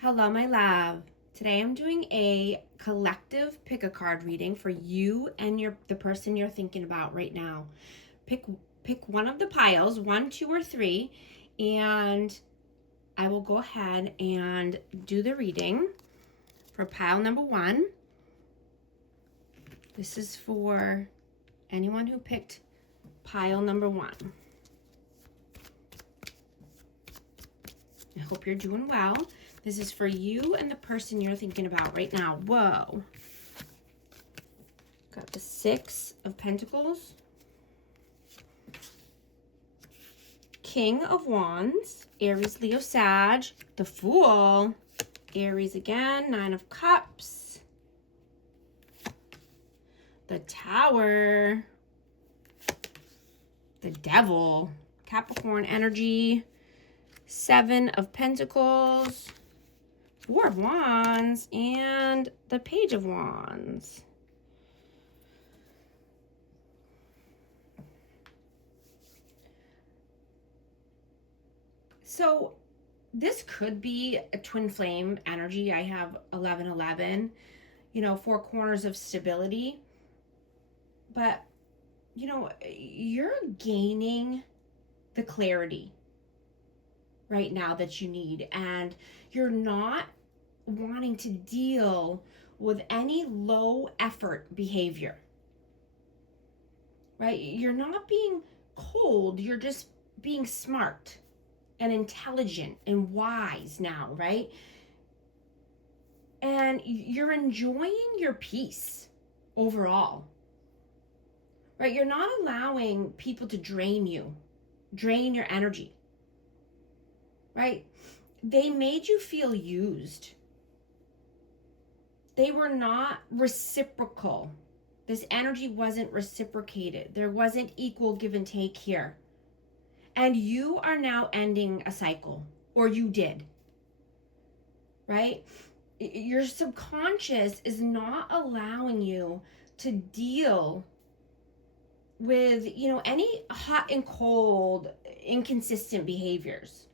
Hello, my love. Today I'm doing a collective pick a card reading for you and the person you're thinking about right now. Pick pick one of the piles, 1, 2, or 3, and I will go ahead and do the reading for pile number 1. This is for anyone who picked pile number 1. I hope you're doing well. This is for you and the person you're thinking about right now. Whoa. Got the 6 of Pentacles. King of Wands. Aries, Leo, Sag. The Fool. Aries again. 9 of Cups. The Tower. The Devil. Capricorn energy. 7 of Pentacles. 4 of Wands. And the Page of Wands. So this could be a twin flame energy. I have 1111, 4 corners of stability. But, you're gaining the clarity right now that you need. And you're not wanting to deal with any low effort behavior, right? You're not being cold. You're just being smart and intelligent and wise now, right? And you're enjoying your peace overall, right? You're not allowing people to drain you, drain your energy, right? They made you feel used. They were not reciprocal. This energy wasn't reciprocated. There wasn't equal give and take here. And you are now ending a cycle, or you did, right? Your subconscious is not allowing you to deal with, any hot and cold, inconsistent behaviors,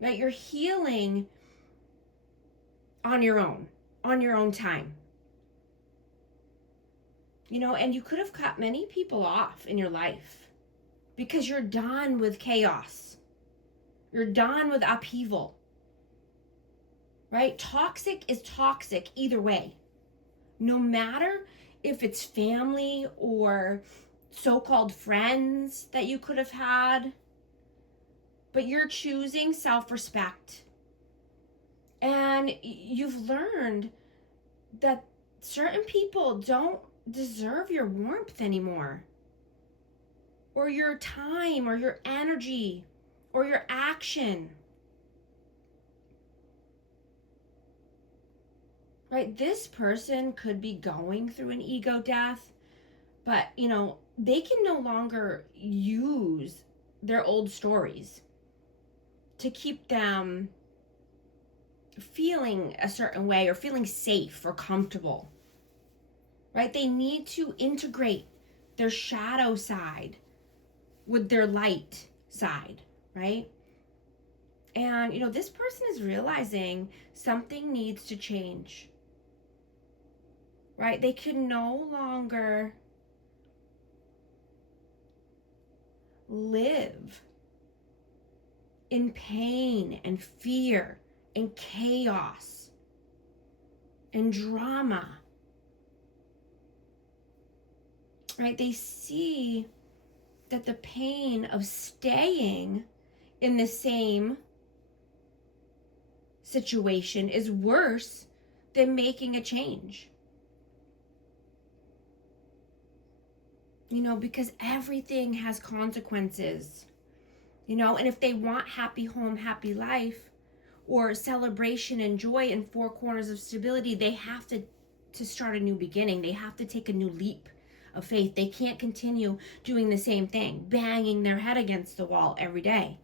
right? You're healing on your own time. And you could have cut many people off in your life. Because you're done with chaos. You're done with upheaval. Right? Toxic is toxic either way. No matter if it's family or so-called friends that you could have had. But you're choosing self-respect. And you've learned that certain people don't deserve your warmth anymore. Or your time, or your energy, or your action. Right? This person could be going through an ego death, but, they can no longer use their old stories to keep them feeling a certain way or feeling safe or comfortable. Right? They need to integrate their shadow side with their light side, right? And, this person is realizing something needs to change, right? They can no longer live in pain and fear and chaos and drama, right? They see that the pain of staying in the same situation is worse than making a change. Because everything has consequences. And if they want happy home, happy life, or celebration and joy and 4 corners of stability, they have to start a new beginning. They have to take a new leap of faith. They can't continue doing the same thing, banging their head against the wall every day.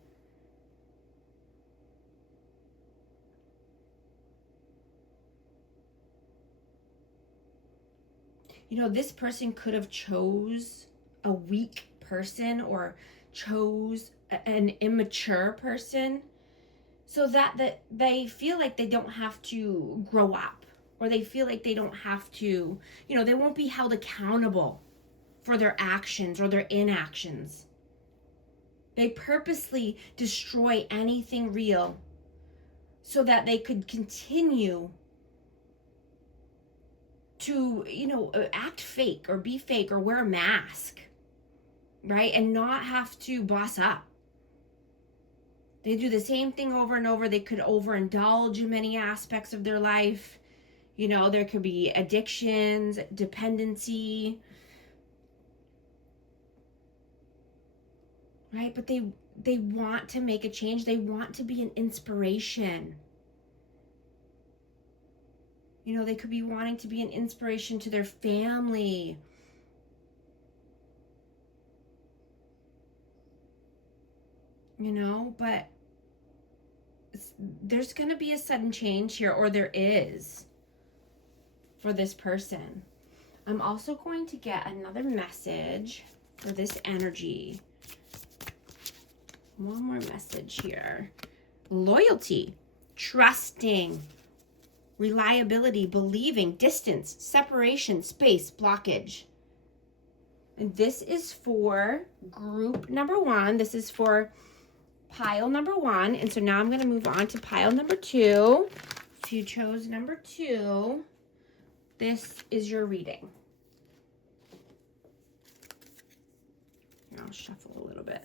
This person could have chose a weak person or chose an immature person. so that they feel like they don't have to grow up, or they feel like they don't have to, they won't be held accountable for their actions or their inactions. They purposely destroy anything real so that they could continue to, act fake or be fake or wear a mask, right? And not have to boss up. They do the same thing over and over. They could overindulge in many aspects of their life. There could be addictions, dependency, right? But they want to make a change. They want to be an inspiration. They could be wanting to be an inspiration to their family. But there's going to be a sudden change here, or there is, for this person. I'm also going to get another message for this energy. One more message here. Loyalty, trusting, reliability, believing, distance, separation, space, blockage. And this is for group number 1. This is for pile number 1. And so now I'm going to move on to pile number 2. If you chose number 2, this is your reading. I'll shuffle a little bit.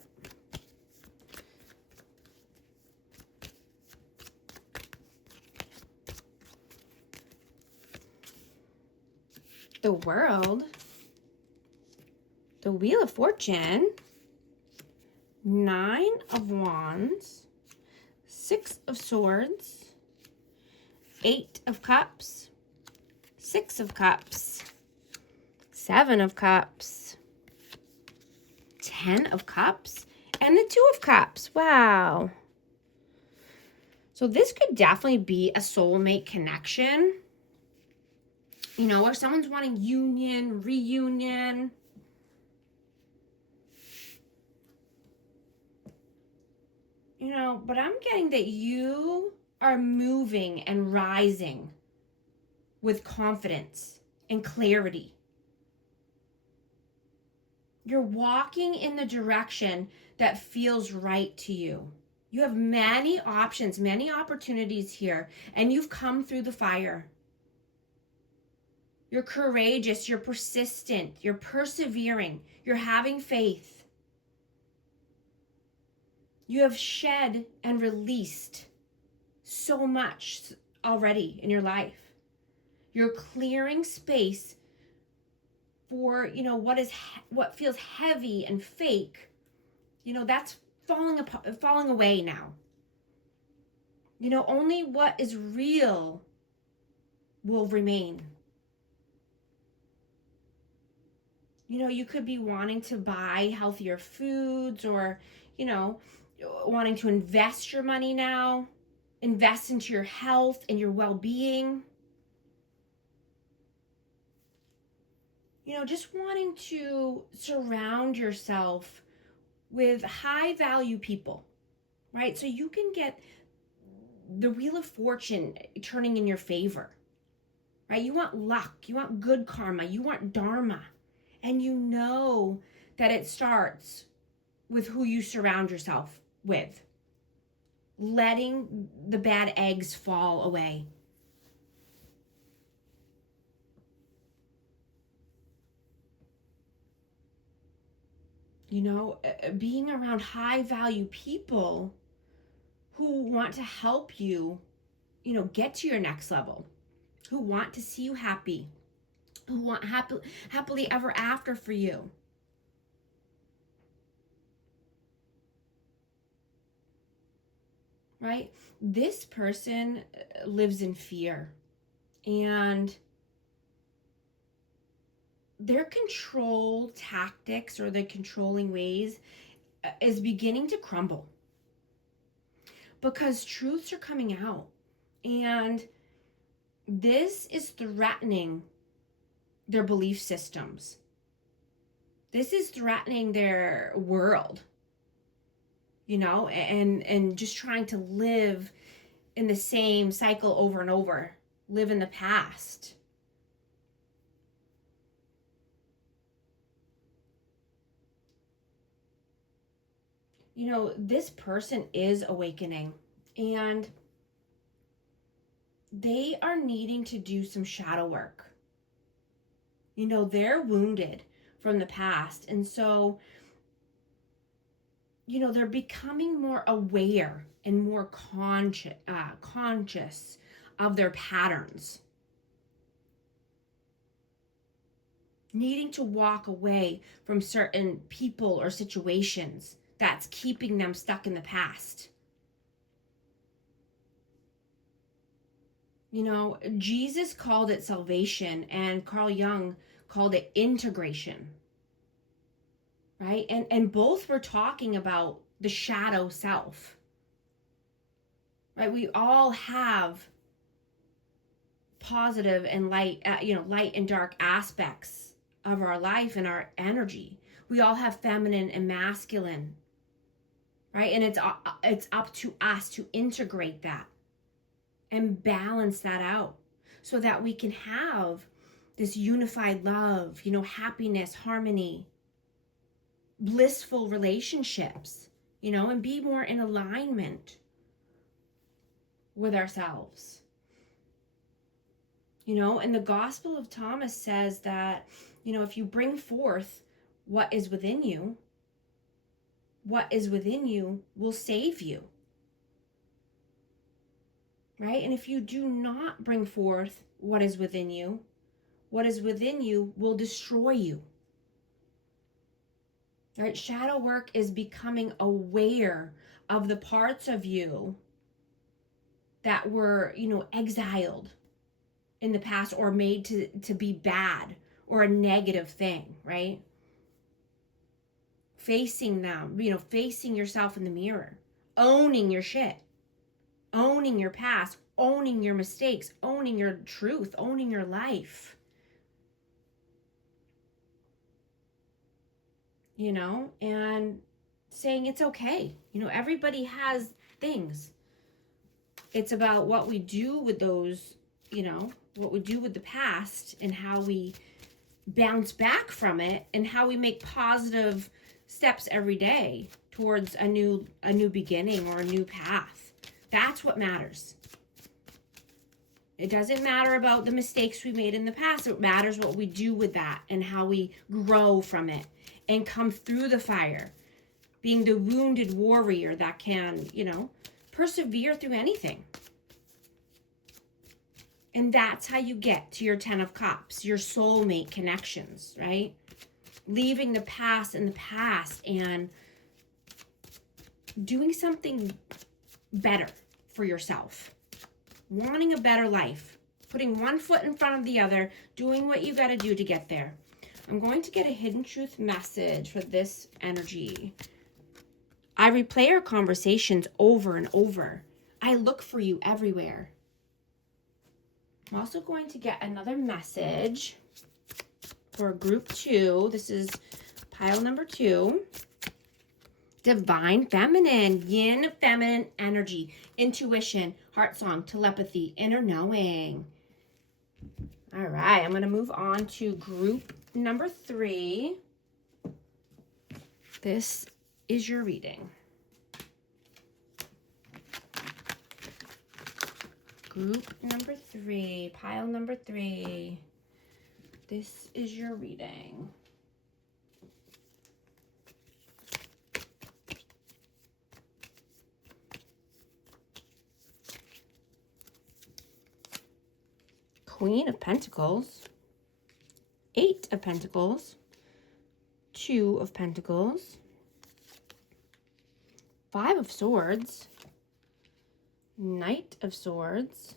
The World, the Wheel of Fortune, 9 of Wands, 6 of Swords, 8 of Cups, 6 of Cups, 7 of Cups, 10 of Cups, and the 2 of Cups. Wow. So this could definitely be a soulmate connection. Or someone's wanting union, reunion. But I'm getting that you are moving and rising with confidence and clarity. You're walking in the direction that feels right to you. You have many options, many opportunities here, and you've come through the fire. You're courageous, you're persistent, you're persevering, you're having faith. You have shed and released so much already in your life. You're clearing space for, what feels heavy and fake. That's falling away now. Only what is real will remain. You could be wanting to buy healthier foods, or, wanting to invest your money now, invest into your health and your well-being. Just wanting to surround yourself with high-value people, right? So you can get the Wheel of Fortune turning in your favor, right? You want luck, you want good karma, you want dharma. And that it starts with who you surround yourself with. Letting the bad eggs fall away. Being around high value people who want to help you, get to your next level, who want to see you happy, who want happily ever after for you. Right? This person lives in fear, and their control tactics, or their controlling ways, is beginning to crumble, because truths are coming out, and this is threatening their belief systems. This is threatening their world. you know, and just trying to live in the same cycle over and over, live in the past. You know, this person is awakening, and they are needing to do some shadow work. You know, they're wounded from the past, and so, you know, they're becoming more aware and more conscious of their patterns. Needing to walk away from certain people or situations that's keeping them stuck in the past. You know, Jesus called it salvation, and Carl Jung called it integration. Right? And both were talking about the shadow self. Right? We all have positive and light, light and dark aspects of our life and our energy. We all have feminine and masculine, right? And it's up to us to integrate that and balance that out so that we can have this unified love, you know, happiness, harmony, blissful relationships, you know, and be more in alignment with ourselves. You know, and the Gospel of Thomas says that, you know, if you bring forth what is within you will save you. Right? And if you do not bring forth what is within you will destroy you. Right? Shadow work is becoming aware of the parts of you that were, you know, exiled in the past or made to be bad or a negative thing, right? Facing them, you know, facing yourself in the mirror, owning your shit, owning your past, owning your mistakes, owning your truth, owning your life. You know, and saying it's okay. You know, everybody has things. It's about what we do with those, you know, what we do with the past and how we bounce back from it and how we make positive steps every day towards a new beginning or a new path. That's what matters. It doesn't matter about the mistakes we made in the past. It matters what we do with that and how we grow from it and come through the fire, being the wounded warrior that can, you know, persevere through anything. And that's how you get to your 10 of Cups, your soulmate connections, right? Leaving the past in the past and doing something better for yourself. Wanting a better life. Putting one foot in front of the other. Doing what you got to do to get there. I'm going to get a hidden truth message for this energy. I replay our conversations over and over. I look for you everywhere. I'm also going to get another message for group 2. This is pile number 2. Divine feminine, yin feminine energy, intuition, heart song, telepathy, inner knowing. All right, I'm going to move on to group number 3. This is your reading. Group number 3, pile number 3. This is your reading. Queen of Pentacles, 8 of Pentacles, 2 of Pentacles, 5 of Swords, Knight of Swords,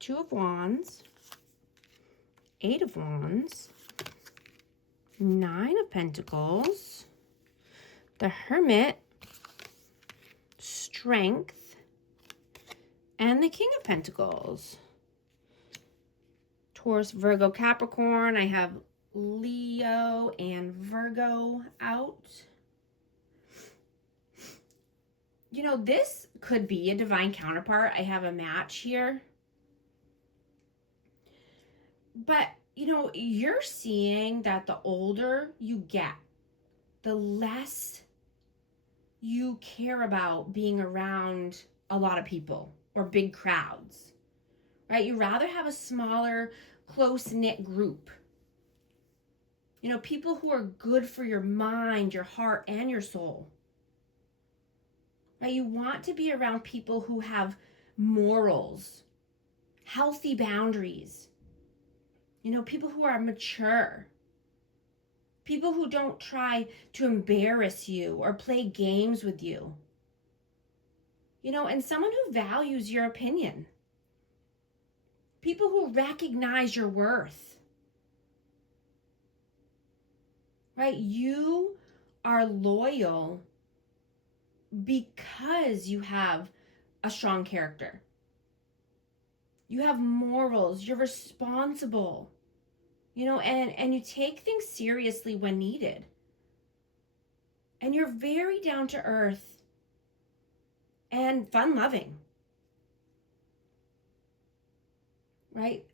2 of Wands, 8 of Wands, 9 of Pentacles, the Hermit, Strength, and the King of Pentacles. Taurus, Virgo, Capricorn. I have Leo and Virgo out. This could be a divine counterpart. I have a match here. But, you're seeing that the older you get, the less you care about being around a lot of people or big crowds, right? You rather have a smaller, close-knit group. People who are good for your mind, your heart, and your soul. Right? You want to be around people who have morals, healthy boundaries. People who are mature. People who don't try to embarrass you or play games with you. And someone who values your opinion. People who recognize your worth. Right? You are loyal because you have a strong character. You have morals. You're responsible. And you take things seriously when needed. And you're very down to earth and fun loving. Right?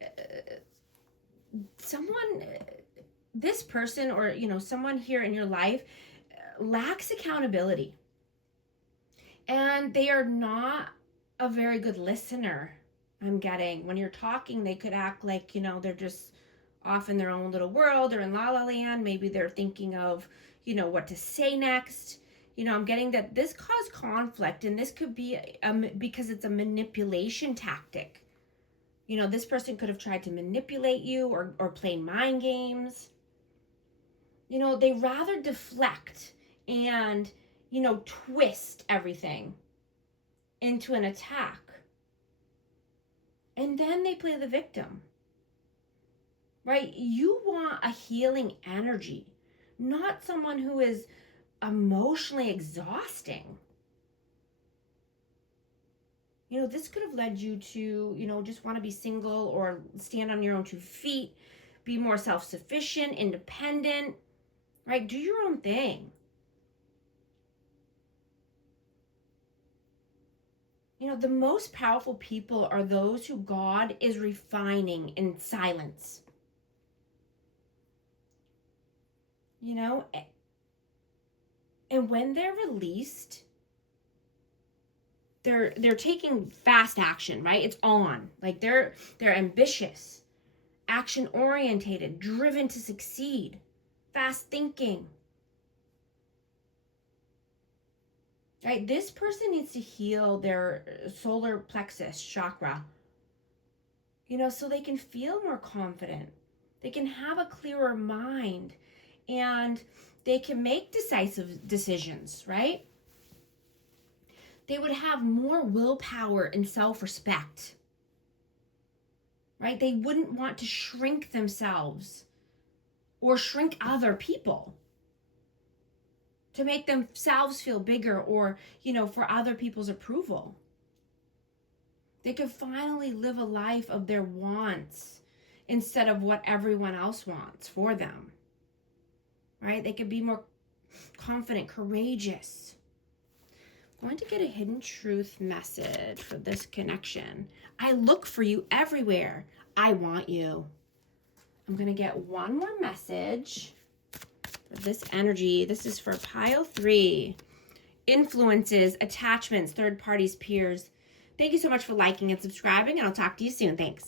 This person or, someone here in your life lacks accountability. And they are not a very good listener, I'm getting. When you're talking, they could act like, they're just off in their own little world or in la la land. Maybe they're thinking of, what to say next. I'm getting that this caused conflict, and this could be because it's a manipulation tactic. This person could have tried to manipulate you or play mind games. They rather deflect and, twist everything into an attack. And then they play the victim. Right? You want a healing energy, not someone who is emotionally exhausting. This could have led you to, just want to be single or stand on your own 2 feet, be more self-sufficient, independent, right? Do your own thing. The most powerful people are those who God is refining in silence. And when they're released, they're taking fast action, right? It's on. Like they're ambitious, action orientated, driven to succeed, fast thinking. Right? This person needs to heal their solar plexus chakra, so they can feel more confident. They can have a clearer mind, and they can make decisive decisions, right? They would have more willpower and self-respect, right? They wouldn't want to shrink themselves or shrink other people to make themselves feel bigger or, for other people's approval. They could finally live a life of their wants instead of what everyone else wants for them, right? They could be more confident, courageous. I'm going to get a hidden truth message for this connection. I look for you everywhere. I want you. I'm going to get one more message. This energy, this is for pile 3. Influences, attachments, third parties, peers. Thank you so much for liking and subscribing, and I'll talk to you soon. Thanks.